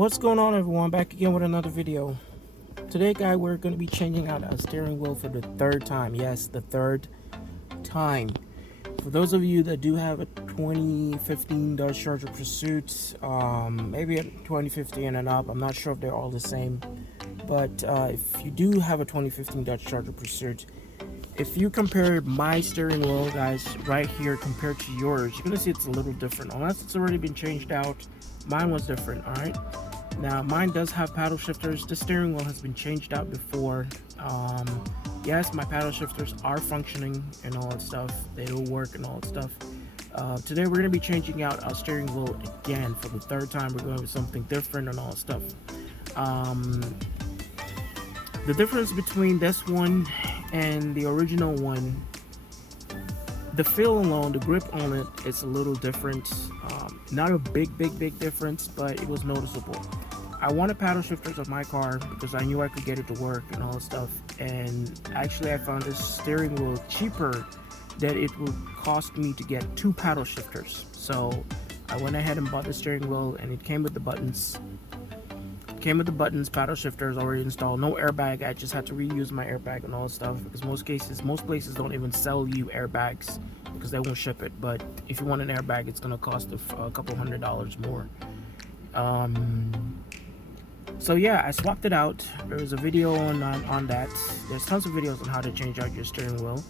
What's going on, everyone? Back again with another video. Today, guys, we're going to be changing out a steering wheel for the third time. Yes, the third time. For those of you that do have a 2015 Dodge Charger Pursuit, maybe a 2015 and up, I'm not sure if they're all the same, but if you do have a 2015 Dodge Charger Pursuit, if you compare my steering wheel, guys, right here compared to yours, you're going to see it's a little different. Unless it's already been changed out, mine was different. All right, now mine does have paddle shifters. The steering wheel has been changed out before. Yes, my paddle shifters are functioning and all that stuff. They do work and all that stuff. Today we're going to be changing out our steering wheel again for the third time. We're going with something different and all that stuff. The difference between this one and the original one, the feel alone, the grip on it, it's a little different. Not a big difference, but it was noticeable. I wanted paddle shifters on my car because I knew I could get it to work and all that stuff. And actually I found this steering wheel cheaper that it would cost me to get 2 paddle shifters. So I went ahead and bought the steering wheel, and it came with the buttons. Paddle shifters already installed, no airbag. I just had to reuse my airbag and all that stuff because most places don't even sell you airbags because they won't ship it. But if you want an airbag, it's gonna cost a couple $100 more. So yeah, I swapped it out. There's a video on that. There's tons of videos on how to change out your steering wheel.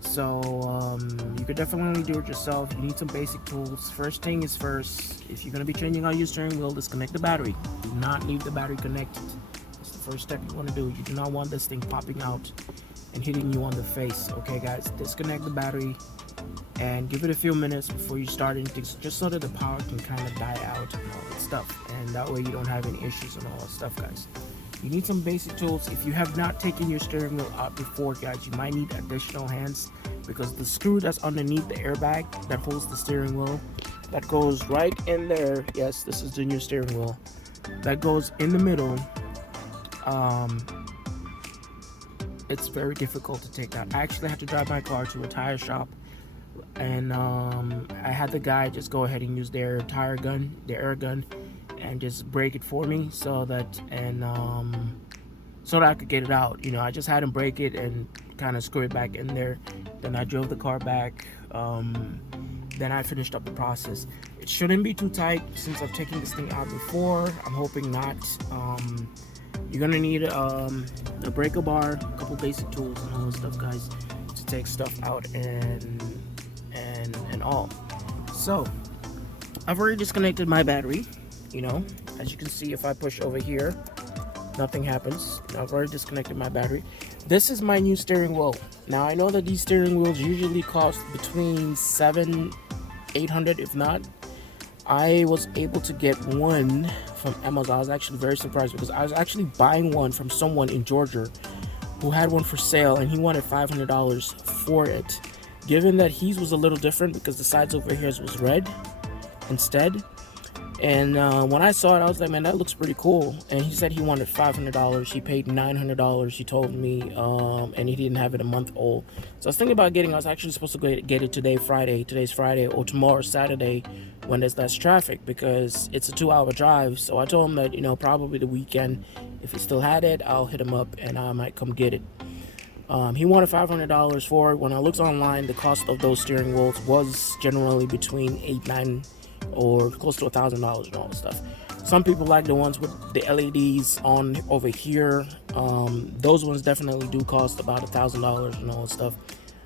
So you could definitely do it yourself. You need some basic tools. First thing is first, if you're going to be changing out your steering wheel, disconnect the battery. Do not leave the battery connected. That's the first step you want to do. You do not want this thing popping out and hitting you on the face. Okay guys, disconnect the battery and give it a few minutes before you start anything, just so that the power can kind of die out and all that stuff, and that way you don't have any issues and all that stuff, guys. You need some basic tools. If you have not taken your steering wheel out before, guys, you might need additional hands because the screw that's underneath the airbag that holds the steering wheel, that goes right in there. Yes, this is the new steering wheel. That goes in the middle. It's very difficult to take out. I actually had to drive my car to a tire shop, and I had the guy just go ahead and use their air gun, and just break it for me so that I could get it out. You know, I just had him break it and kind of screw it back in there. Then I drove the car back. Then I finished up the process. It shouldn't be too tight since I've taken this thing out before. I'm hoping not. You're gonna need a breaker bar, a couple basic tools and all that stuff, guys, to take stuff out and all. So I've already disconnected my battery. You know, as you can see, if I push over here, nothing happens. I've already disconnected my battery. This is my new steering wheel. Now I know that these steering wheels usually cost between $700-800, if not. I was able to get one from Amazon. I was actually very surprised because I was actually buying one from someone in Georgia who had one for sale, and he wanted $500 for it. Given that his was a little different because the sides over here was red instead. And when I saw it, I was like, man, that looks pretty cool. And he said he wanted $500. He paid $900, he told me, and he didn't have it a month old. So I was thinking about I was actually supposed to get it today, Friday. Today's Friday, or tomorrow, Saturday, when there's less traffic, because it's a 2-hour drive. So I told him that, you know, probably the weekend, if he still had it, I'll hit him up and I might come get it. He wanted $500 for it. When I looked online, the cost of those steering wheels was generally between $800-900 or close to $1,000 and all that stuff. Some people like the ones with the LEDs on over here. Those ones definitely do cost about $1,000 and all that stuff.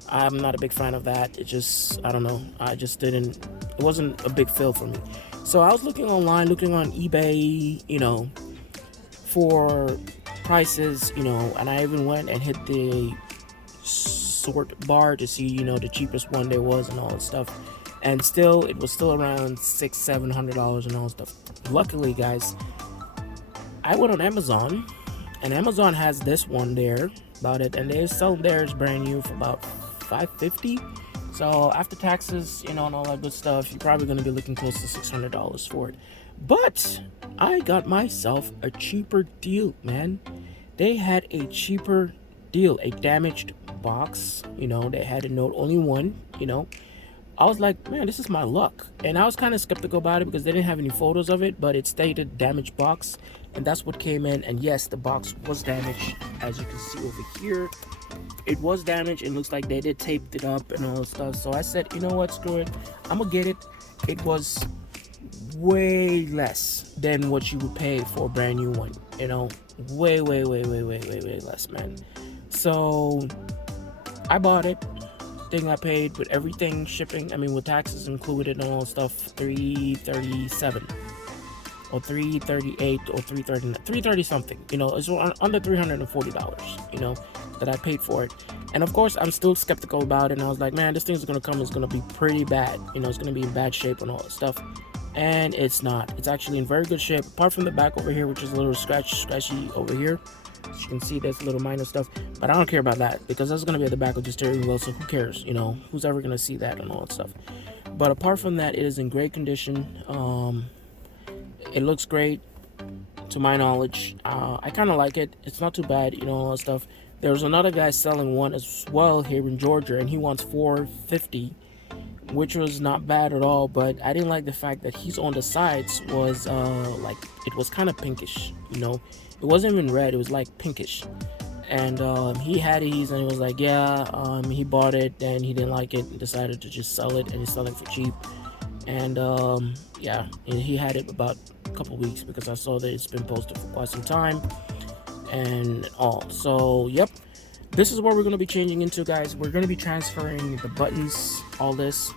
I'm not a big fan of that. It just, I don't know, it wasn't a big feel for me. So I was looking online, looking on eBay, you know, for prices, you know, and I even went and hit the sort bar to see, you know, the cheapest one there was and all that stuff. And still, it was still around $600-700 and all that stuff. Luckily, guys, I went on Amazon, and Amazon has this one there about it, and they sell theirs brand new for about $550. So after taxes, you know, and all that good stuff, you're probably going to be looking close to $600 for it. But I got myself a cheaper deal, man. They had a cheaper deal, a damaged box. You know, they had a note, only one, you know. I was like, man, this is my luck. And I was kind of skeptical about it because they didn't have any photos of it, but it stated damaged box, and that's what came in. And yes, the box was damaged, as you can see over here. It was damaged. It looks like they did taped it up and all that stuff. So I said, you know what, screw it, I'm gonna get it. It was way less than what you would pay for a brand new one, you know, way less, man. So I bought it. Thing I paid with everything, shipping, I mean with taxes included and all that stuff, $337 or $338 or $330 something, you know. It's under $340, you know, that I paid for it. And of course I'm still skeptical about it, and I was like, man, this thing's gonna come, it's gonna be pretty bad, you know, it's gonna be in bad shape and all that stuff. And it's not. It's actually in very good shape, apart from the back over here, which is a little scratchy over here. As you can see, there's a little minor stuff, but I don't care about that because that's going to be at the back of the steering wheel, so who cares, you know, who's ever going to see that and all that stuff. But apart from that, it is in great condition. It looks great to my knowledge. I kind of like it. It's not too bad, you know, all that stuff. There's another guy selling one as well here in Georgia, and he wants $450, which was not bad at all, but I didn't like the fact that he's on the sides was like, it was kind of pinkish, you know. It wasn't even red, it was like pinkish. And he had these, and he was like, yeah, he bought it and he didn't like it and decided to just sell it, and he's selling for cheap. And yeah, he had it about a couple weeks because I saw that it's been posted for quite some time and all. So yep, this is what we're going to be changing into, guys. We're going to be transferring the buttons, all this,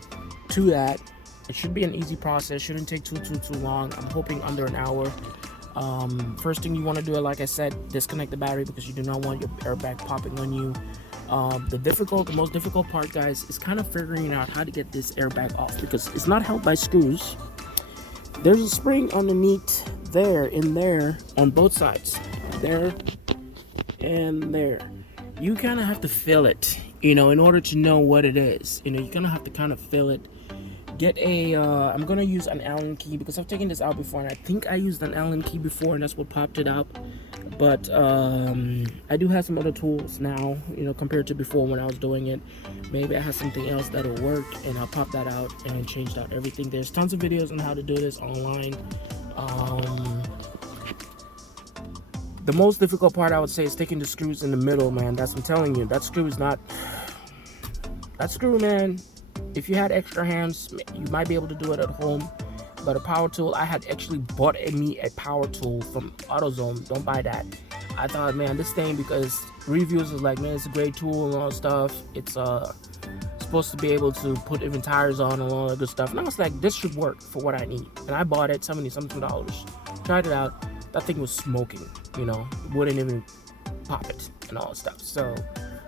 to that. It should be an easy process, shouldn't take too long. I'm hoping under an hour. First thing you want to do, like I said, disconnect the battery because you do not want your airbag popping on you. The most difficult part, guys, is kind of figuring out how to get this airbag off because it's not held by screws. There's a spring underneath there, in there, on both sides, there and there. You kind of have to feel it, you know, in order to know what it is. You know, you're gonna have to kind of feel it. Get a I'm gonna use an Allen key because I've taken this out before, and I think I used an Allen key before, and that's what popped it up. But I do have some other tools now, you know, compared to before when I was doing it. Maybe I have something else that'll work, and I'll pop that out and change out everything. There's tons of videos on how to do this online. The most difficult part, I would say, is taking the screws in the middle, man. That's, I'm telling you, that screw is not, that screw, man. If you had extra hands, you might be able to do it at home. But a power tool, I had actually bought me a power tool from AutoZone. Don't buy that. I thought, man, this thing, because reviews was like, man, it's a great tool and all that stuff. It's supposed to be able to put even tires on and all that good stuff. And I was like, this should work for what I need. And I bought it, $70-something. Tried it out. That thing was smoking, you know. Wouldn't even pop it and all that stuff. So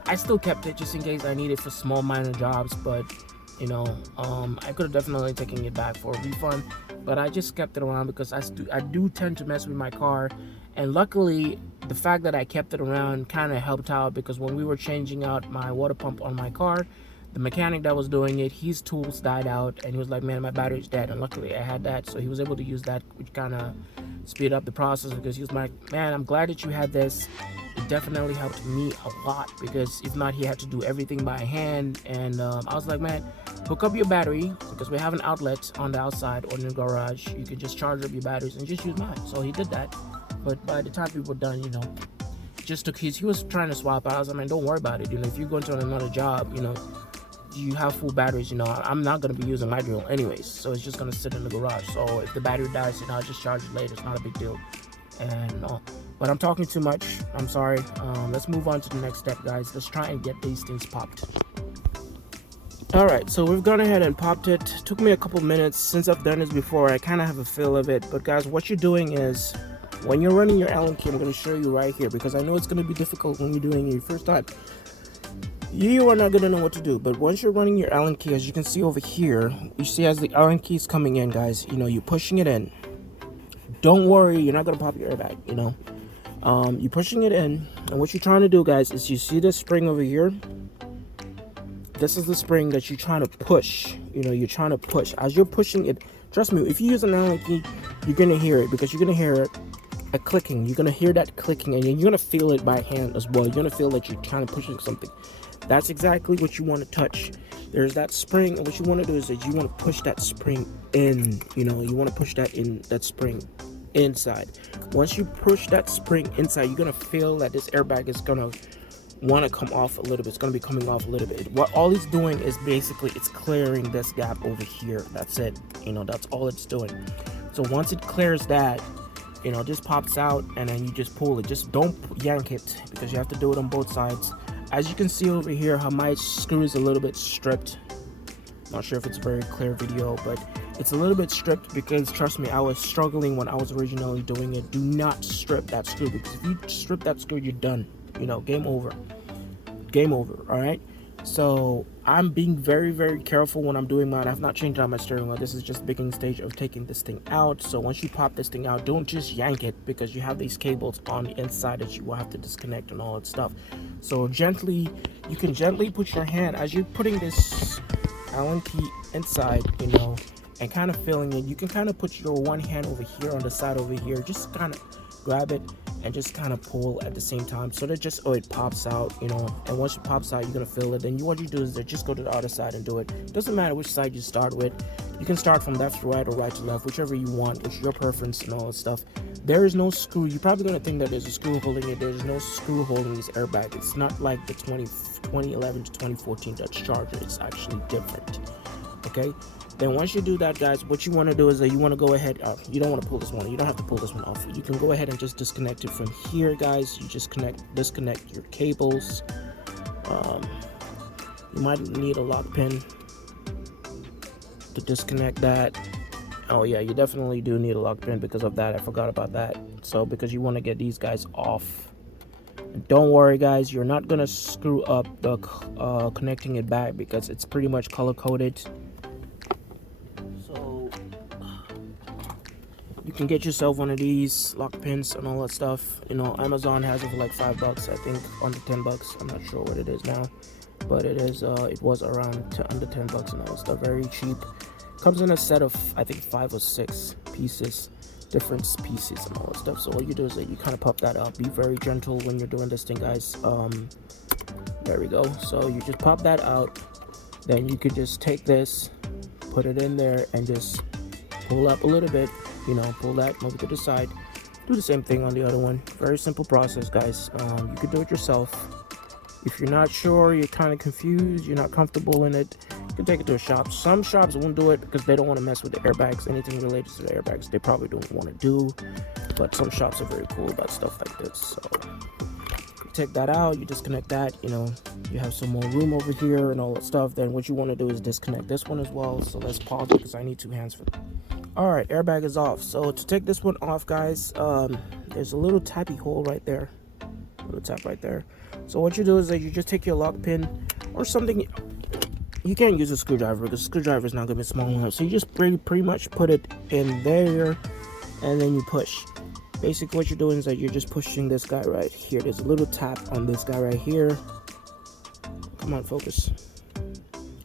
I still kept it just in case I need it for small minor jobs. But you know, I could have definitely taken it back for a refund, but I just kept it around because I do tend to mess with my car. And luckily, the fact that I kept it around kind of helped out, because when we were changing out my water pump on my car, the mechanic that was doing it, his tools died out, and he was like, man, my battery's dead. And luckily I had that, so he was able to use that, which kind of speed up the process, because he was like, man, I'm glad that you had this. It definitely helped me a lot, because if not, he had to do everything by hand. And I was like, man, hook up your battery, because we have an outlet on the outside or in the garage. You can just charge up your batteries and just use mine. So he did that, but by the time we were done, you know, just took his, he was trying to swap out. I was like, man, don't worry about it. You know, if you're going to another job, you know, you have full batteries, you know, I'm not going to be using my drill anyways, so it's just going to sit in the garage. So if the battery dies, you know, I'll just charge it later. It's not a big deal. And but I'm talking too much, I'm sorry. Let's move on to the next step, guys. Let's try and get these things popped. All right, so we've gone ahead and popped it. Took me a couple minutes. Since I've done this before, I kind of have a feel of it. But guys, what you're doing is, when you're running your Allen key, I'm going to show you right here, because I know it's going to be difficult when you're doing it your first time. You are not going to know what to do, but once you're running your Allen key, as you can see over here, you see as the Allen key is coming in, guys, you know, you're pushing it in. Don't worry, you're not going to pop your airbag, you know. You're pushing it in, and what you're trying to do, guys, is you see this spring over here? This is the spring that you're trying to push. You know, you're trying to push. As you're pushing it, trust me, if you use an Allen key, you're going to hear it, because you're going to hear it a clicking. You're gonna hear that clicking, and you're gonna feel it by hand as well. You're gonna feel that you're trying to push something. That's exactly what you want to touch. There's that spring, and what you want to do is that you want to push that spring in. You know, you want to push that spring inside. Once you push that spring inside, you're gonna feel that this airbag is gonna want to come off a little bit. It's going to be coming off a little bit. What all it's doing is basically it's clearing this gap over here. That's it. You know, that's all it's doing. So once it clears that, you know, this pops out, and then you just pull it. Just don't yank it, because you have to do it on both sides. As you can see over here, how my screw is a little bit stripped. Not sure if it's a very clear video, but it's a little bit stripped, because trust me, I was struggling when I was originally doing it. Do not strip that screw, because if you strip that screw, you're done. You know, game over. All right. So I'm being very, very careful when I'm doing mine. I've not changed out my steering wheel. This is just the beginning stage of taking this thing out. So once you pop this thing out, don't just yank it, because you have these cables on the inside that you will have to disconnect and all that stuff. So gently, you can gently put your hand as you're putting this Allen key inside, you know, and kind of feeling it. You can kind of put your one hand over here on the side over here, just kind of grab it and just kind of pull at the same time, so that just it pops out, you know. And once it pops out, you're gonna feel it. Then what you do is that just go to the other side and do it. Doesn't matter which side you start with. You can start from left to right or right to left, whichever you want. It's your preference and all that stuff. There is no screw. You're probably gonna think that there's a screw holding it. There's no screw holding this airbag. It's not like the 2011 to 2014 Dutch Charger. It's actually different. Okay. Then once you do that, guys, what you want to do is that you want to go ahead. You don't want to pull this one. You don't have to pull this one off. You can go ahead and just disconnect it from here, guys. You just disconnect your cables. You might need a lock pin to disconnect that. Oh yeah, you definitely do need a lock pin because of that. I forgot about that. So because you want to get these guys off. Don't worry, guys. You're not gonna screw up the connecting it back, because it's pretty much color coded. You can get yourself one of these lock pins and all that stuff. You know, Amazon has it for like $5, I think, under $10. I'm not sure what it is now, but it is. It was around under $10 and all that stuff. Very cheap. Comes in a set of, I think, 5 or 6 pieces, different pieces and all that stuff. So all you do is that you kind of pop that out. Be very gentle when you're doing this thing, guys. There we go. So you just pop that out. Then you could just take this, put it in there, and just pull up a little bit. You know, pull that, move it to the side. Do the same thing on the other one. Very simple process, guys. You can do it yourself. If you're not sure, you're kind of confused, you're not comfortable in it, you can take it to a shop. Some shops won't do it because they don't want to mess with the airbags. Anything related to the airbags, they probably don't want to do. But some shops are very cool about stuff like this. So you take that out, you disconnect that. You know, you have some more room over here and all that stuff. Then what you want to do is disconnect this one as well. So let's pause it because I need 2 hands for that. Alright, airbag is off. So to take this one off, guys, there's a little tappy hole right there. Little tap right there. So what you do is that you just take your lock pin or something. You can't use a screwdriver because a screwdriver is not going to be small enough. So you just pretty much put it in there, and then you push. Basically what you're doing is that you're just pushing this guy right here. There's a little tap on this guy right here. Come on, focus.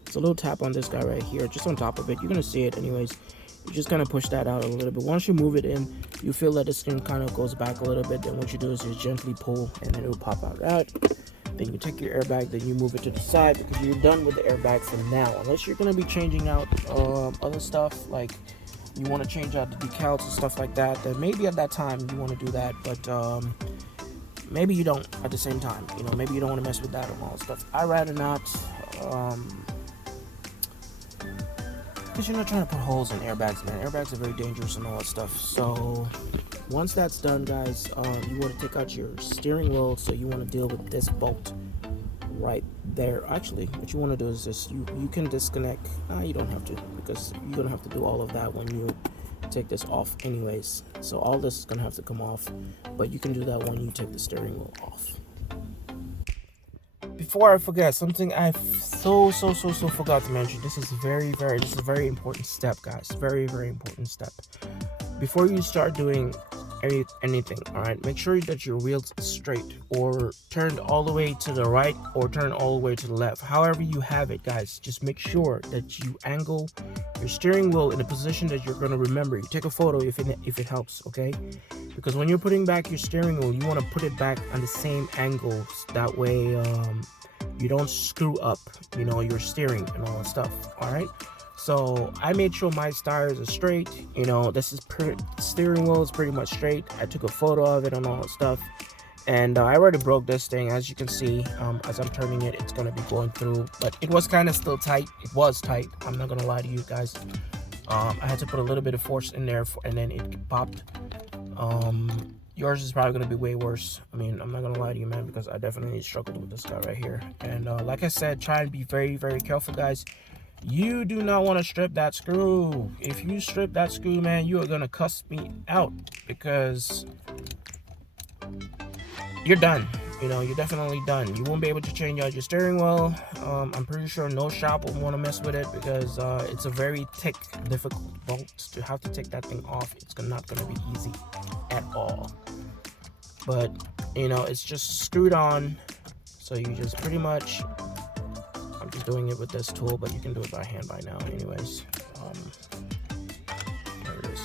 It's a little tap on this guy right here, just on top of it. You're going to see it anyways. You just kind of push that out a little bit. Once you move it in, you feel that this thing kind of goes back a little bit. Then what you do is just gently pull, and then it will pop out. Then you take your airbag, then you move it to the side, because you're done with the airbag for now. Unless you're going to be changing out other stuff, like you want to change out the decals and stuff like that, then maybe at that time you want to do that. But maybe you don't at the same time. You know, maybe you don't want to mess with that and all that stuff. I'd rather not. Because you're not trying to put holes in airbags, man. Airbags are very dangerous and all that stuff. So once that's done, guys, you want to take out your steering wheel. So you want to deal with this bolt right there. Actually, what you want to do is this. You can disconnect. You don't have to, because you're going to have to do all of that when you take this off anyways. So all this is going to have to come off. But you can do that when you take the steering wheel off. Before I forget, something I so forgot to mention. This is a very important step, guys. Very important step. Before you start doing anything, all right, make sure that your wheel's straight or turned all the way to the right or turned all the way to the left. However you have it, guys, just make sure that you angle your steering wheel in a position that you're going to remember. You take a photo if it helps, okay? because when you're putting back your steering wheel, you want to put it back on the same angles. That way you don't screw up, you know, your steering and all that stuff. All right, so I made sure my tires are straight. You know, this is steering wheel is pretty much straight. I took a photo of it and all that stuff. And I already broke this thing, as you can see. As I'm turning it, it's going to be going through. But it was kind of still tight. It was tight. I'm not going to lie to you guys. I had to put a little bit of force in there, and then it popped. Yours is probably going to be way worse. I mean, I'm not going to lie to you, man, because I definitely struggled with this guy right here. And like I said, try and be very, very careful, guys. You do not want to strip that screw. If you strip that screw, man, you are going to cuss me out, because you're done. You know, you're definitely done. You won't be able to change out your steering wheel. I'm pretty sure no shop will want to mess with it, because it's a very thick, difficult bolt. To have to take that thing off, it's not going to be easy at all. But you know, it's just screwed on, so you just pretty much, I'm just doing it with this tool, but you can do it by hand by now anyways. There it is.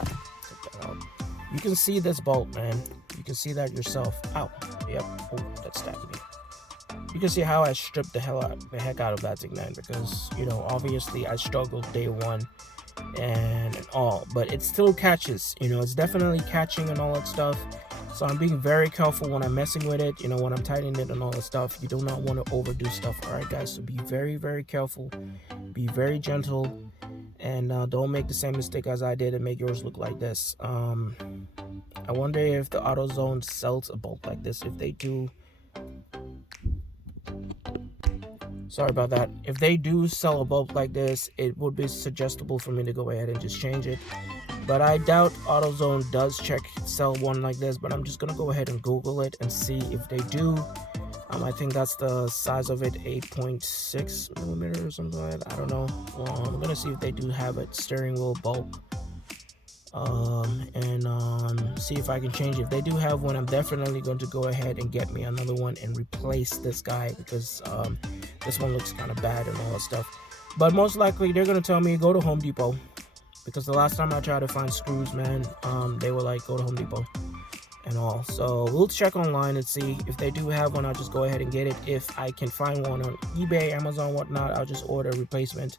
Take that out. You can see this bolt, man. You can see that yourself. Ow. Yep. Oh, that's stacking me. You can see how I stripped the heck out of that thing, man, because, you know, obviously I struggled day one and all, but it still catches. You know, it's definitely catching and all that stuff. So I'm being very careful when I'm messing with it, you know, when I'm tightening it and all that stuff. You do not want to overdo stuff. All right, guys, so be very, very careful. Be very gentle, and don't make the same mistake as I did and make yours look like this. I wonder if the AutoZone sells a bolt like this. If they do, sorry about that. If they do sell a bolt like this, it would be suggestible for me to go ahead and just change it. But I doubt AutoZone does sell one like this. But I'm just gonna go ahead and Google it and see if they do. I think that's the size of it, 8.6 millimeter or something like that. I don't know. Well, I'm gonna see if they do have a steering wheel bolt. And see if I can change it. If they do have one, I'm definitely going to go ahead and get me another one and replace this guy, because this one looks kind of bad and all that stuff. But most likely they're going to tell me go to Home Depot, because the last time I tried to find screws, man, they were like, go to Home Depot and all. So we'll check online and see if they do have one. I'll just go ahead and get it. If I can find one on eBay, Amazon, whatnot, I'll just order a replacement,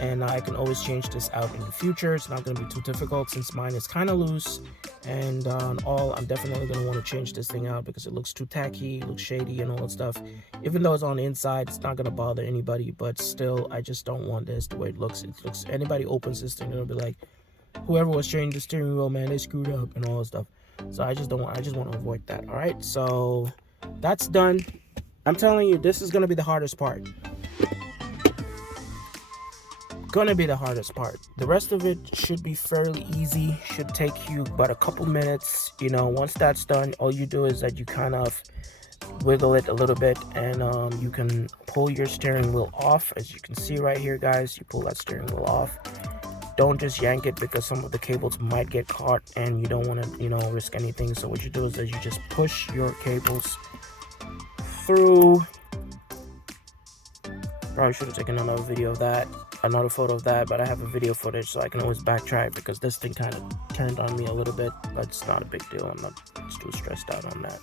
and I can always change this out in the future. It's not going to be too difficult, since mine is kind of loose and all. I'm definitely going to want to change this thing out, because it looks too tacky, looks shady and all that stuff. Even though it's on the inside, it's not going to bother anybody, but still, I just don't want this the way it looks. Anybody opens this thing, it'll be like, whoever was changing the steering wheel, man, they screwed up and all that stuff. So I just want to avoid that. All right, so that's done. I'm telling you, this is going to be the hardest part. Gonna be the hardest part. The rest of it should be fairly easy. Should take you about a couple minutes. You know, once that's done, all you do is that you kind of wiggle it a little bit, and you can pull your steering wheel off. As you can see right here, guys, you pull that steering wheel off. Don't just yank it, because some of the cables might get caught and you don't want to, you know, risk anything. So what you do is that you just push your cables through. Probably should have taken another video of that, another photo of that, but I have a video footage, so I can always backtrack, because this thing kind of turned on me a little bit, but it's not a big deal. I'm not too stressed out on that.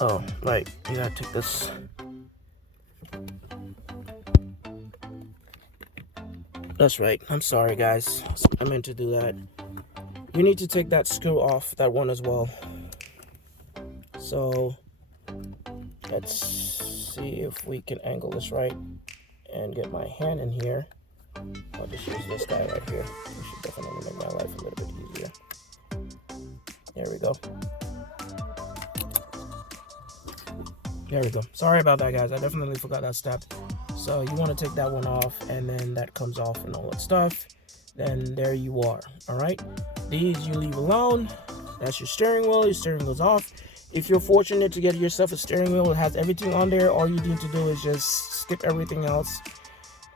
Oh, right, you gotta take this. That's right, I'm sorry, guys. I meant to do that. You need to take that screw off, that one as well. So, let's see if we can angle this right and get my hand in here. I'll just use this guy right here. This should definitely make my life a little bit easier. There we go. There we go. Sorry about that, guys. I definitely forgot that step. So you want to take that one off, and then that comes off and all that stuff. Then there you are. All right. These you leave alone. That's your steering wheel. Your steering wheel's off. If you're fortunate to get yourself a steering wheel that has everything on there, all you need to do is just skip everything else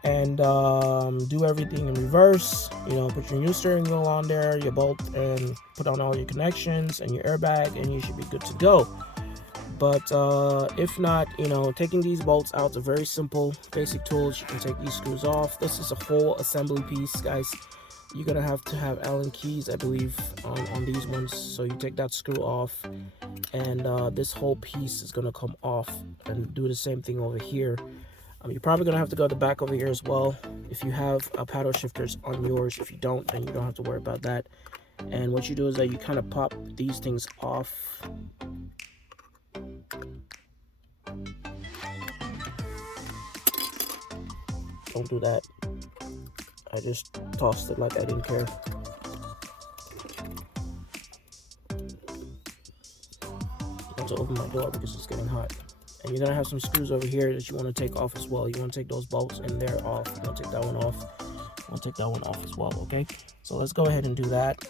and do everything in reverse. You know, put your new steering wheel on there, your bolt, and put on all your connections and your airbag, and you should be good to go. But if not, you know, taking these bolts out are very simple, basic tools. You can take these screws off. This is a whole assembly piece, guys. You're gonna have to have Allen keys, I believe, on these ones. So you take that screw off, and this whole piece is gonna come off, and do the same thing over here. You're probably gonna have to go to the back over here as well if you have paddle shifters on yours. If you don't, then you don't have to worry about that. And what you do is that you kind of pop these things off. Don't do that. I just tossed it like I didn't care. I have to open my door because it's getting hot. And you're gonna have some screws over here that you want to take off as well. You want to take those bolts in there off. You want to take that one off. You want to take that one off as well, okay? So let's go ahead and do that.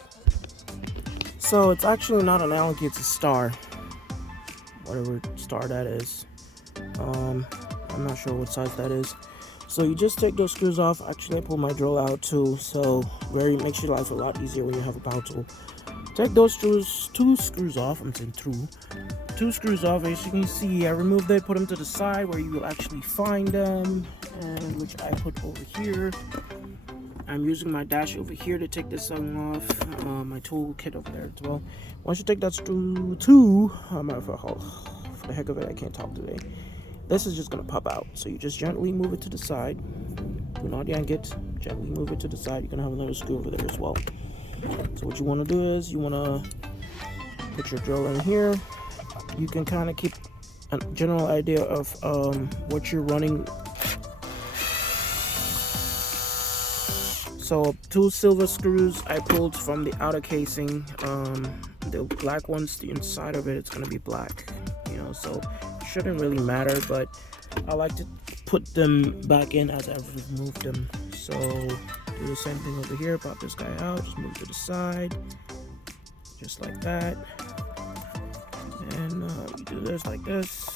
So it's actually not an Allen key, it's a star. Whatever star that is. I'm not sure what size that is. So you just take those screws off. Actually, I pulled my drill out too, so makes your life a lot easier when you have a power tool. Take those screws, two screws off. I'm saying two screws off. As you can see, I removed it, put them to the side where you will actually find them, and which I put over here. I'm using my dash over here to take this thing off. My tool kit over there as well. Once you take that screw for the heck of it, I can't talk today. This is just gonna pop out, so you just gently move it to the side. Do not yank it. Gently move it to the side. You're gonna have another screw over there as well. So what you want to do is you want to put your drill in here. You can kind of keep a general idea of what you're running. So 2 silver screws I pulled from the outer casing. The black ones, the inside of it's gonna be black, you know, so it shouldn't really matter, but I like to put them back in as I've removed them. So do the same thing over here. Pop this guy out, just move to the side, just like that, and you do this like this,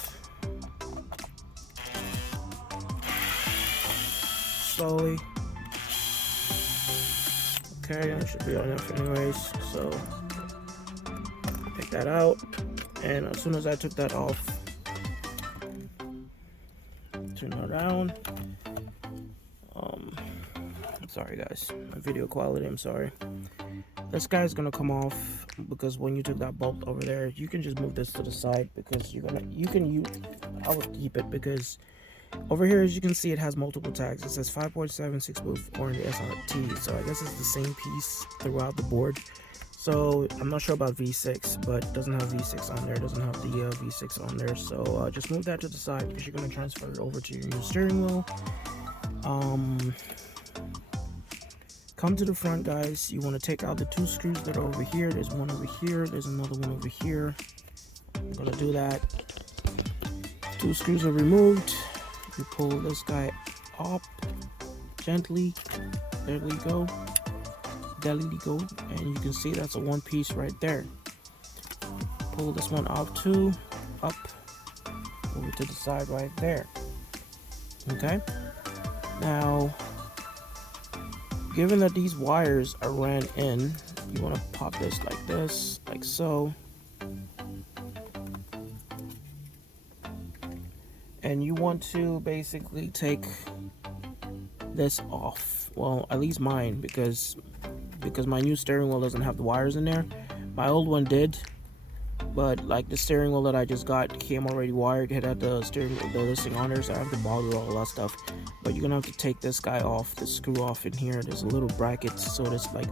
slowly. Okay, that should be enough anyways. So take that out, and as soon as I took that off, turn it around. I'm sorry guys, my video quality, I'm sorry. This guy's gonna come off because when you took that bolt over there, you can just move this to the side because I would keep it because over here, as you can see, it has multiple tags. It says 5.7, 6.4 in the SRT, so I guess it's the same piece throughout the board. So I'm not sure about V6, but it doesn't have V6 on there. It doesn't have the V6 on there. So just move that to the side because you're going to transfer it over to your new steering wheel. Come to the front, guys. You want to take out the 2 screws that are over here. There's one over here. There's another one over here. I'm going to do that. 2 screws are removed. You pull this guy up gently. There we go. There we go. And you can see that's a 1 piece right there. Pull this one off too. Up. Move it to the side right there. Okay. Now, given that these wires are ran in, you want to pop this, like so. And you want to basically take this off. Well, at least mine, because my new steering wheel doesn't have the wires in there. My old one did, but like the steering wheel that I just got came already wired. It had the this thing on there, so I have to bother all that stuff. But you're gonna have to take this guy off, the screw off in here. There's a little bracket, so there's like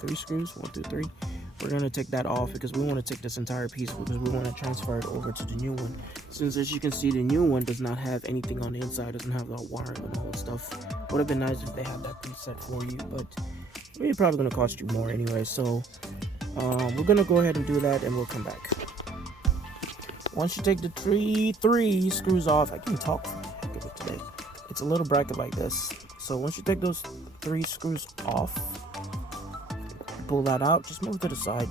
3 screws, 1, 2, 3. We're going to take that off because we want to take this entire piece because we want to transfer it over to the new one. Since, as you can see, the new one does not have anything on the inside, doesn't have the wiring and all that stuff. Would have been nice if they had that preset for you, but it's probably going to cost you more anyway. So we're going to go ahead and do that, and we'll come back. Once you take the three screws off, I can talk for the heck of it today. It's a little bracket like this. So once you take those 3 screws off, pull that out, just move to the side.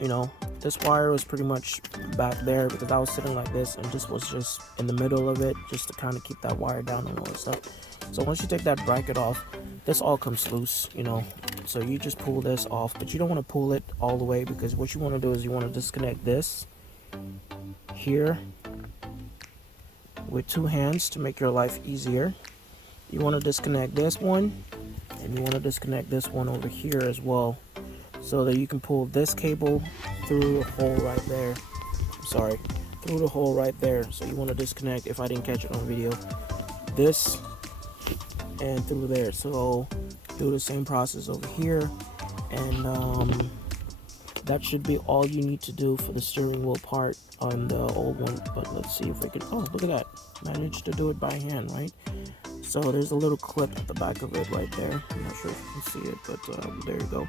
You know, this wire was pretty much back there because I was sitting like this and just was just in the middle of it, just to kind of keep that wire down and all that stuff. So once you take that bracket off, this all comes loose, you know, so you just pull this off, but you don't want to pull it all the way because what you want to do is you want to disconnect this here with 2 hands to make your life easier. You want to disconnect this one, and you want to disconnect this one over here as well, so that you can pull this cable through the hole right there. Sorry, through the hole right there. So you want to disconnect, if I didn't catch it on video, this and through there. So do the same process over here, and that should be all you need to do for the steering wheel part on the old one. But let's see if we can, oh, look at that, managed to do it by hand, right? So there's a little clip at the back of it right there. I'm not sure if you can see it, but there you go.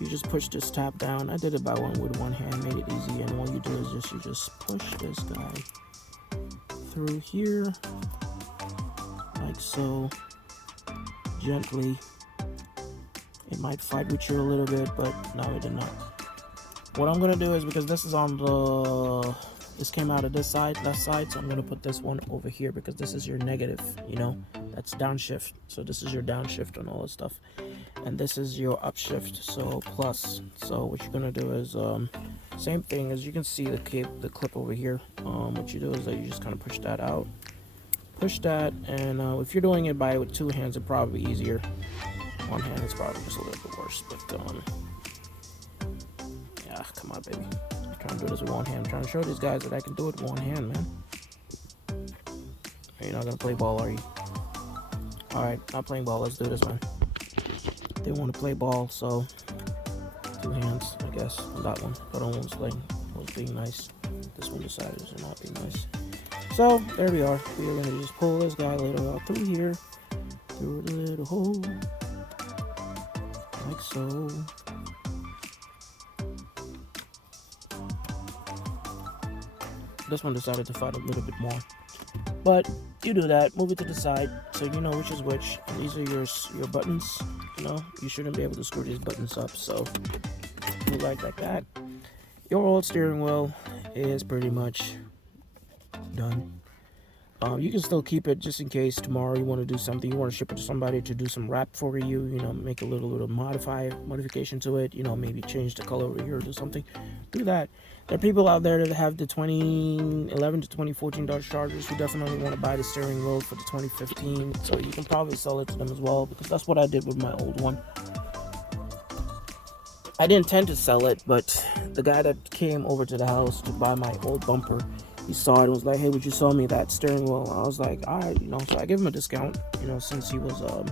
You just push this tab down. I did it by with one hand, made it easy, and all you do is you just push this guy through here like so, gently. It might fight with you a little bit, but no, it did not. What I'm gonna do is, because this is on the, this came out of this side, left side, so I'm gonna put this one over here, because this is your negative, you know, that's downshift. So this is your downshift on all this stuff, and this is your upshift, so plus. So what you're gonna do is same thing, as you can see the clip over here. What you do is that you just kind of push that out, push that, and if you're doing it with 2 hands, it's probably easier. One hand is probably just a little bit worse, but yeah, come on, baby. I'm trying to do this with one hand. I'm trying to show these guys that I can do it with one hand, man. You're not gonna play ball, are you? Alright, not playing ball. Let's do this one. They want to play ball, so 2 hands, I guess, on that one. But on one's playing, was being nice. This one decided to not be nice. So there we are. We are gonna just pull this guy a little out through here, through the little hole, like so. This one decided to fight a little bit more, but you do that, move it to the side so you know which is which. And these are your buttons. You know, you shouldn't be able to screw these buttons up, so do like that. Your old steering wheel is pretty much done. You can still keep it just in case tomorrow you want to do something, you want to ship it to somebody to do some wrap for you, you know, make a little modification to it, you know, maybe change the color over here or do something. Do that. There are people out there that have the 2011 to 2014 Dodge Chargers who definitely want to buy the steering wheel for the 2015, so you can probably sell it to them as well, because that's what I did with my old one. I didn't intend to sell it, but the guy that came over to the house to buy my old bumper, he saw it and was like, hey, would you sell me that steering wheel? I was like, all right, you know, so I gave him a discount, you know, since he was, I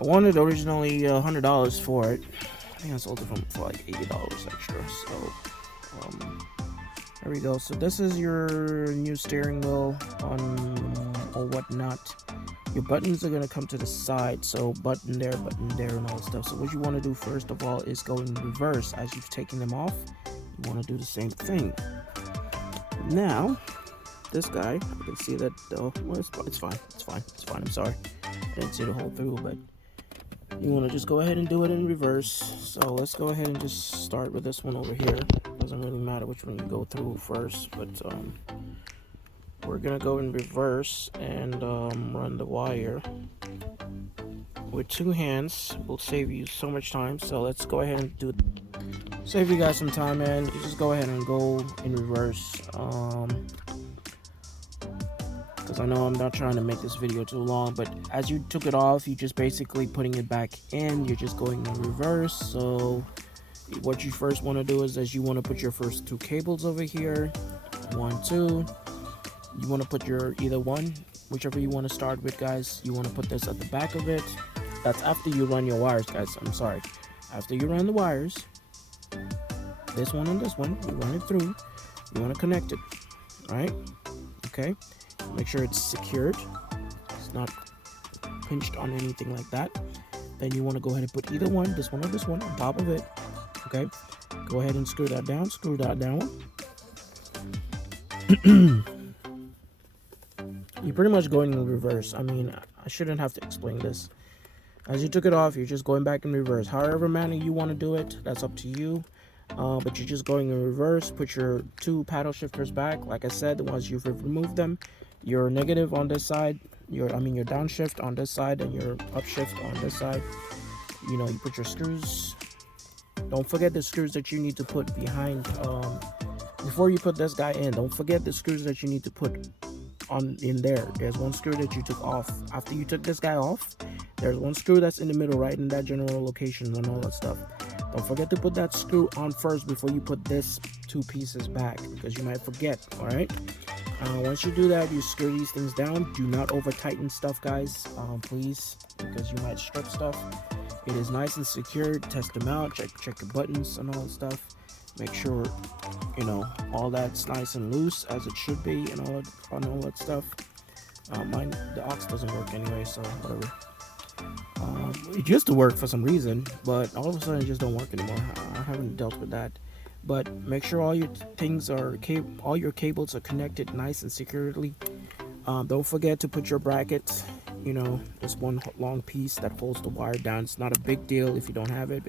wanted originally $100 for it. I think I sold it for like $80 extra, so, there we go. So this is your new steering wheel or whatnot. Your buttons are going to come to the side, so button there, and all that stuff. So what you want to do first of all is go in reverse. As you've taken them off, you want to do the same thing. Now, this guy, I can see that, well, it's fine, I'm sorry. I didn't see the whole through, but you want to just go ahead and do it in reverse. So let's go ahead and just start with this one over here. It doesn't really matter which one you go through first, but we're going to go in reverse and run the wire. With 2 hands will save you so much time, so let's go ahead and do it. Save you guys some time, man. You just go ahead and go in reverse, because I know I'm not trying to make this video too long, but as you took it off, you just basically putting it back in. You're just going in reverse. So what you first want to do is you want to put your first 2 cables over here, 1, 2. You want to put your either one, whichever you want to start with, guys. You want to put this at the back of it. That's after you run your wires, guys. I'm sorry. After you run the wires, this one and this one, you run it through. You want to connect it, right? Okay. Make sure it's secured. It's not pinched on anything like that. Then you want to go ahead and put either one, this one or this one, on top of it. Okay. Go ahead and screw that down. Screw that down. You're pretty much going in reverse. I mean, I shouldn't have to explain this. As you took it off, you're just going back in reverse. However manner you want to do it, that's up to you. But you're just going in reverse. Put your 2 paddle shifters back. Like I said, once you've removed them, your negative on this side, your downshift on this side, and your upshift on this side. You know, you put your screws. Don't forget the screws that you need to put behind before you put this guy in, don't forget the screws that you need to put on in there. There's one screw that you took off. After you took this guy off, there's one screw that's in the middle, right in that general location and all that stuff. Don't forget to put that screw on first before you put this two pieces back, because you might forget. All right, once you do that, you screw these things down. Do not over tighten stuff, guys, please, because you might strip stuff. It is nice and secure. Test them out, check the buttons and all that stuff. Make sure, you know, all that's nice and loose as it should be, and all that stuff. Mine, the aux doesn't work anyway, so whatever. It used to work for some reason, but all of a sudden it just don't work anymore. I haven't dealt with that. But make sure all your things are all your cables are connected nice and securely. Don't forget to put your brackets. You know, this one long piece that holds the wire down. It's not a big deal if you don't have it,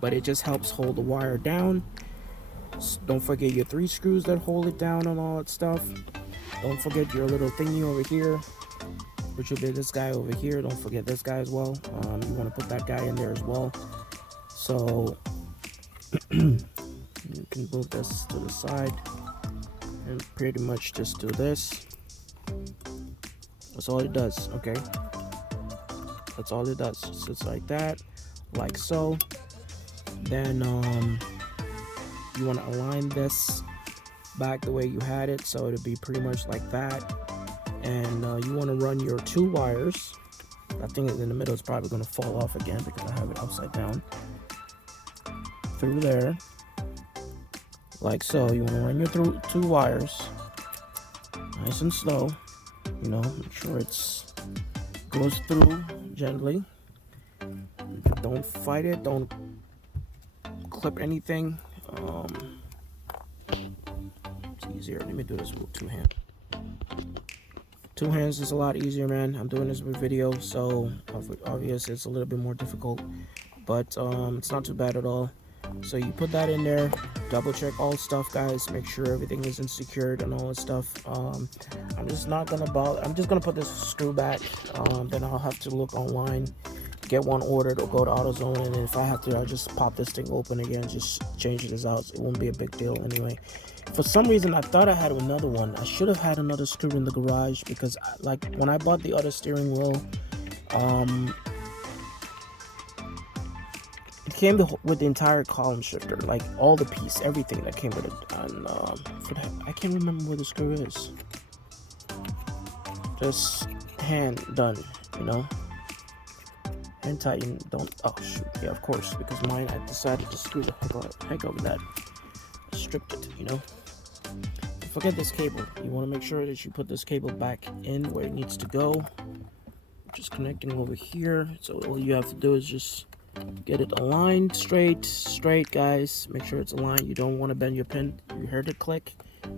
but it just helps hold the wire down. Don't forget your 3 screws that hold it down and all that stuff. Don't forget your little thingy over here, which will be this guy over here. Don't forget this guy as well. You want to put that guy in there as well. So you can move this to the side and pretty much just do this. That's all it does. Okay, that's all it does. Sits like that, like so. Then you want to align this back the way you had it, so it'll be pretty much like that. And you want to run your 2 wires. I think in the middle is probably going to fall off again because I have it upside down, through there, like so. You want to run your 2 wires nice and slow, you know, make sure it's goes through gently. Don't fight it, don't clip anything. It's easier. Let me do this with 2 hands. 2 hands is a lot easier, man. I'm doing this with video, so obviously it's a little bit more difficult, but it's not too bad at all. So you put that in there, double check all stuff, guys, make sure everything is secured and all that stuff. I'm just not gonna bother. I'm just gonna put this screw back. Then I'll have to look online, get one ordered, or go to AutoZone, and if I have to, I'll just pop this thing open again, just change this out. It won't be a big deal anyway. For some reason, I thought I had another one. I should have had another screw in the garage, because like when I bought the other steering wheel, it came with the entire column shifter, like all the piece, everything that came with it. And I can't remember where the screw is. Just hand done, you know. And tighten. Don't. Oh shoot! Yeah, of course, because mine, I decided to screw the heck over that. I stripped it, you know. Forget this cable. You want to make sure that you put this cable back in where it needs to go. Just connecting over here. So all you have to do is just get it aligned straight, guys. Make sure it's aligned. You don't want to bend your pin. You heard it click.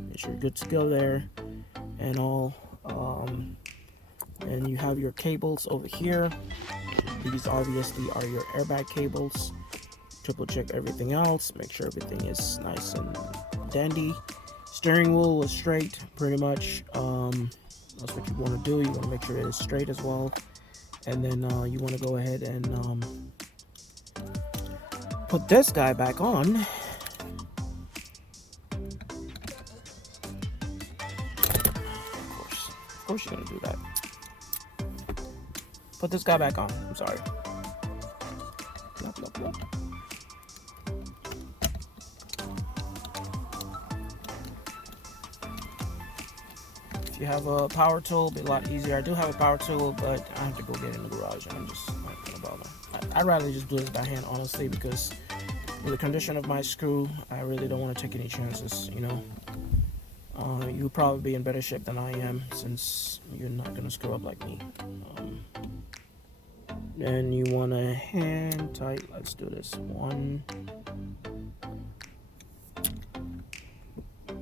Make sure you're good to go there, and all. And you have your cables over here. These obviously are your airbag cables. Triple check everything else. Make sure everything is nice and dandy. Steering wheel is straight, pretty much. That's what you want to do. You want to make sure it is straight as well. And then you want to go ahead and put this guy back on. Of course you're gonna do that. Put this guy back on. I'm sorry. Blah. If you have a power tool, it'll be a lot easier. I do have a power tool, but I have to go get it in the garage, and I'm just not gonna bother. I'd rather just do this by hand, honestly, because with the condition of my screw, I really don't want to take any chances, you know. You'll probably be in better shape than I am, since you're not gonna screw up like me. Then you want to hand tight. Let's do this. 1,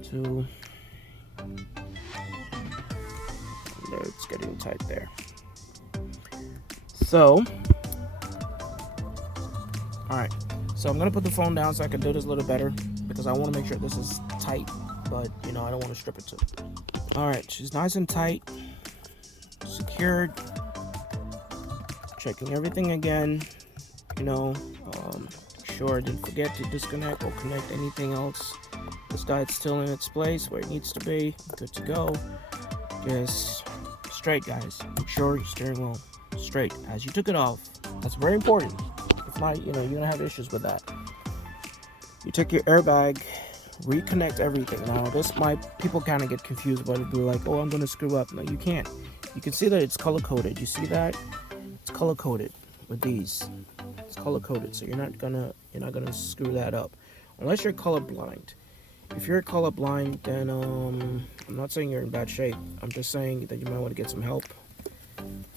2. There, it's getting tight there. So, all right. So I'm gonna put the phone down so I can do this a little better, because I want to make sure this is tight, but you know, I don't want to strip it too. All right, she's nice and tight, secured. Checking everything again, you know, sure I didn't forget to disconnect or connect anything else This guide's still in its place where it needs to be. Good to go. Just straight, guys. Make sure your steering wheel straight as you took it off. That's very important. If not, you're gonna have issues with that. You take your airbag, reconnect everything. Now, people kind of get confused about it. They're like, oh, I'm gonna screw up. No, you can't. You can see that it's color coded. You see that? It's color coded with these. It's color coded, so you're not gonna screw that up, unless you're color blind. If you're color blind, then I'm not saying you're in bad shape. I'm just saying that you might want to get some help,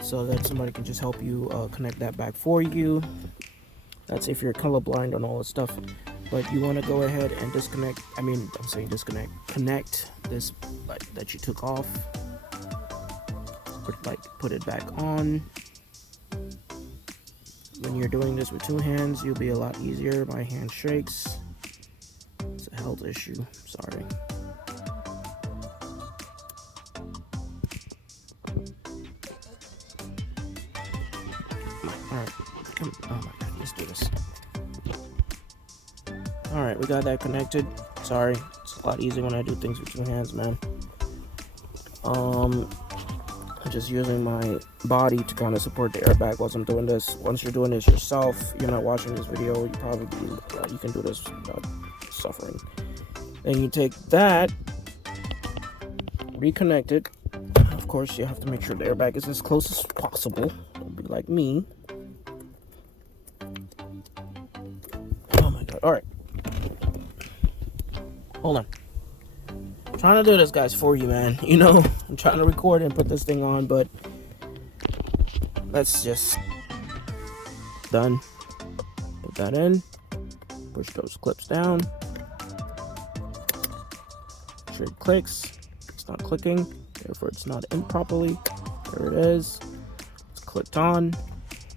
so that somebody can just help you connect that back for you. That's if you're color blind on all this stuff. But you want to go ahead and disconnect. Connect this that you took off. Put it back on. When you're doing this with two hands, you'll be a lot easier. My hand shakes. It's a health issue. Sorry. Alright. Oh my god, let's do this. Alright, we got that connected. Sorry. It's a lot easier when I do things with two hands, man. I'm just using my body to kind of support the airbag while I'm doing this. Once you're doing this yourself, you're not watching this video, you can do this without suffering. Then you take that, reconnect it. Of course, you have to make sure the airbag is as close as possible. Don't be like me. Oh my god. Alright. Hold on. I'm trying to do this, guys, for you, man. I'm trying to record and put this thing on, but let's just done. Put that in. Push those clips down. Make sure it clicks. It's not clicking, therefore it's not in properly. There it is. It's clicked on.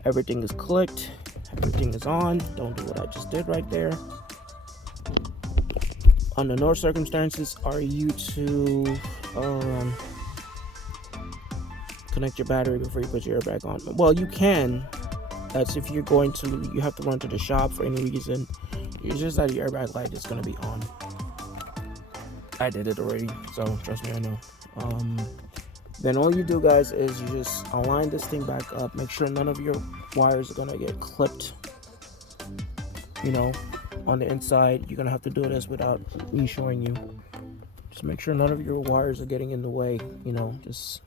Everything is clicked. Everything is on. Don't do what I just did right there. Under no circumstances are you to connect your battery before you put your airbag on. Well, you can. That's if you're you have to run to the shop for any reason. It's just that your airbag light is going to be on. I did it already, so trust me, I know. Then all you do, guys, is you just align this thing back up. Make sure none of your wires are going to get clipped, on the inside. You're gonna have to do this without me showing you. Just make sure none of your wires are getting in the way. Just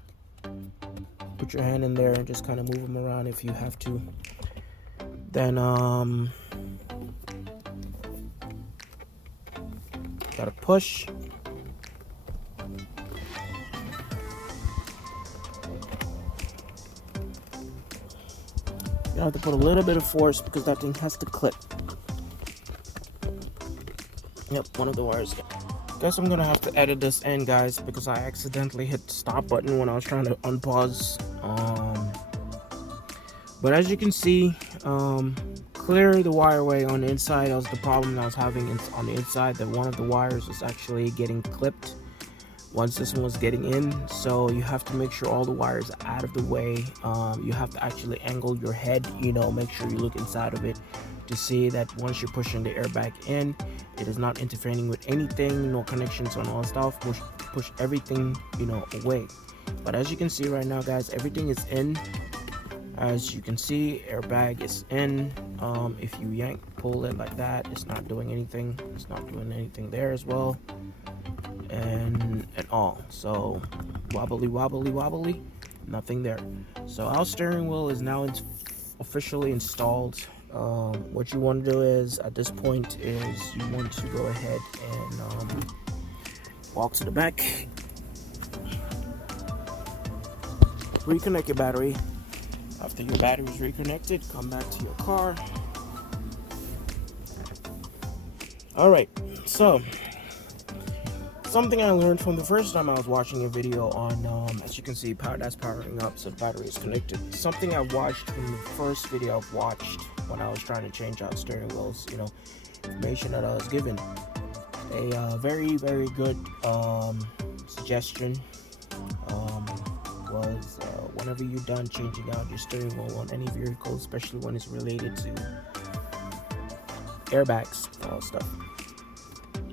put your hand in there and just kind of move them around if you have to. Then gotta push. You have to put a little bit of force because that thing has to clip. Yep, one of the wires. Guess I'm gonna have to edit this in, guys, because I accidentally hit the stop button when I was trying to unpause. But as you can see, clear the wireway on the inside. That was the problem I was having on the inside, that one of the wires was actually getting clipped once this one was getting in. So you have to make sure all the wires are out of the way. You have to actually angle your head, make sure you look inside of it to see that once you're pushing the airbag in, it is not interfering with anything, no connections on all stuff. Push everything, away. But as you can see right now, guys, everything is in. As you can see, airbag is in. If you pull it like that, it's not doing anything. It's not doing anything there as well, and at all. So wobbly, nothing there. So our steering wheel is now officially installed. What you want to do is, at this point, is you want to go ahead and walk to the back, reconnect your battery. After your battery is reconnected, come back to your car. Alright, so something I learned from the first time I was watching a video on, as you can see, that's powering up, so the battery is connected. Something I watched from the first video I've watched when I was trying to change out steering wheels, information that I was given. A very, very good suggestion was whenever you're done changing out your steering wheel on any vehicle, especially when it's related to airbags and all stuff,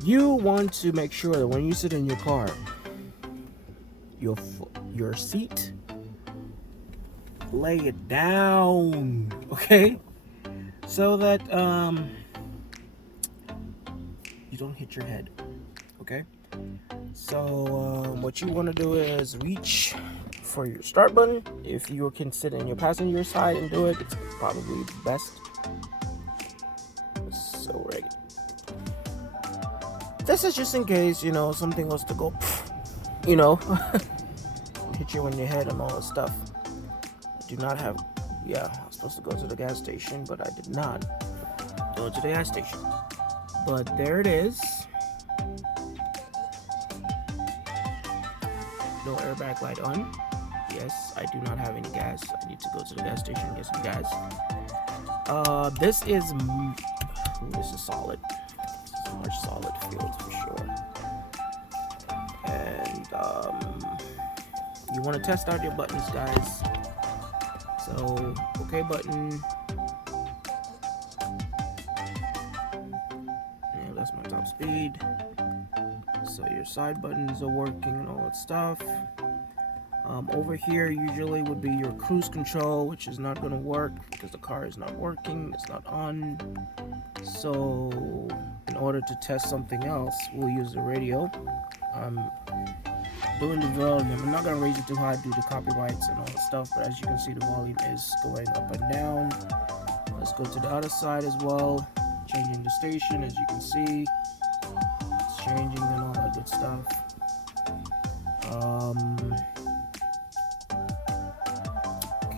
You want to make sure that when you sit in your car, your seat, lay it down, okay, so that you don't hit your head, okay. So what you want to do is reach for your start button. If you can sit in your passenger side and do it, it's probably the best. So right, this is just in case, you know, something was to go, you know, hit you in your head and all that stuff. I do not have, yeah, I was supposed to go to the gas station, but I did not go to the gas station. But there it is. No airbag light on. Yes, I do not have any gas. I need to go to the gas station and get some gas. This is solid. This is a much solid field for sure. And you want to test out your buttons, guys. So OK button. Yeah, that's my top speed. So your side buttons are working and all that stuff. Over here usually would be your cruise control, which is not going to work because the car is not working, it's not on. So in order to test something else, we'll use the radio. Doing the volume, I'm not going to raise it too high due to copyrights and all that stuff, but as you can see, the volume is going up and down. Let's go to the other side as well, changing the station. As you can see, it's changing and all that good stuff.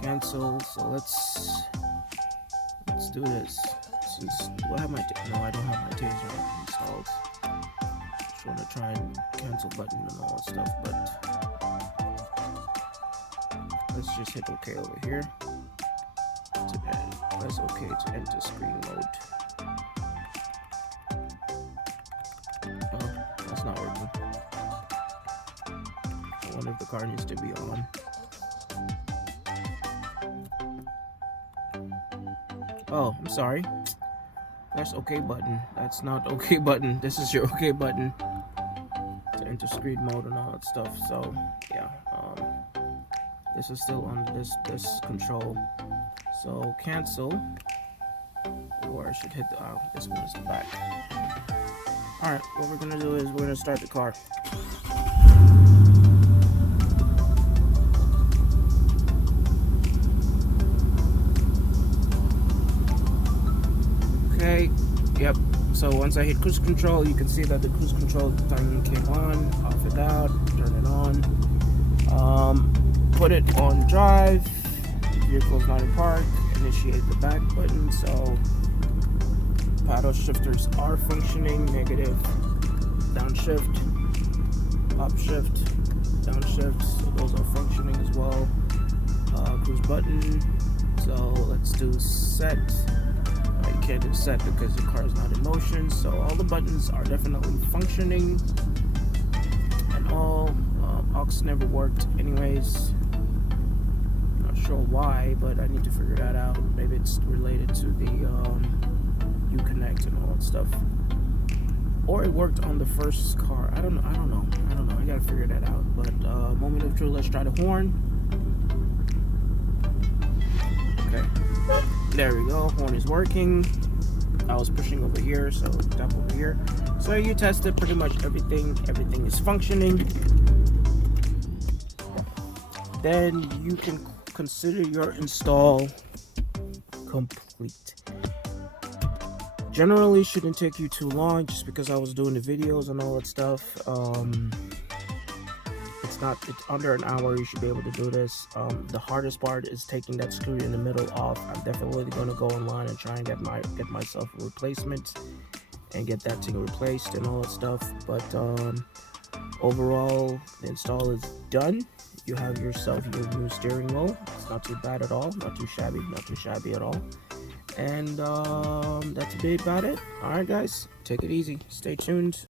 Cancel. So let's do this. Since do I have my no, I don't have my taser installed. Just want to try and cancel button and all that stuff, but let's just hit OK over here. Press OK to enter screen mode. Oh, that's not working. I wonder if the car needs to be on. Oh, I'm sorry. That's OK button. That's not OK button. This is your OK button to enter screen mode and all that stuff. So yeah, this is still on this control. So cancel, or I should hit the this one is the back. All right, what we're gonna do is we're gonna start the car. Okay, yep. So once I hit cruise control, you can see that the cruise control thing came on. Off it out, turn it on. Put it on drive. Vehicle's not in park. Initiate the back button. So paddle shifters are functioning. Negative, downshift, upshift, downshift. So those are functioning as well. Cruise button. So let's do set. You can't do set because your car is not in motion. So all the buttons are definitely functioning, and all aux never worked anyways. Not sure why, but I need to figure that out. Maybe it's related to the Uconnect and all that stuff, or it worked on the first car. I don't know. I gotta figure that out. But moment of truth. Let's try the horn. Okay. There we go, horn is working. I was pushing over here, so tap over here. So you tested pretty much everything. Everything is functioning. Then you can consider your install complete. Generally shouldn't take you too long, just because I was doing the videos and all that stuff. It's under an hour. You should be able to do this. The hardest part is taking that screw in the middle off. I'm definitely going to go online and try and get myself a replacement and get that thing replaced and all that stuff. But overall, the install is done. You have yourself your new steering wheel. It's not too bad at all. Not too shabby at all. And that's about it. All right, guys, take it easy. Stay tuned.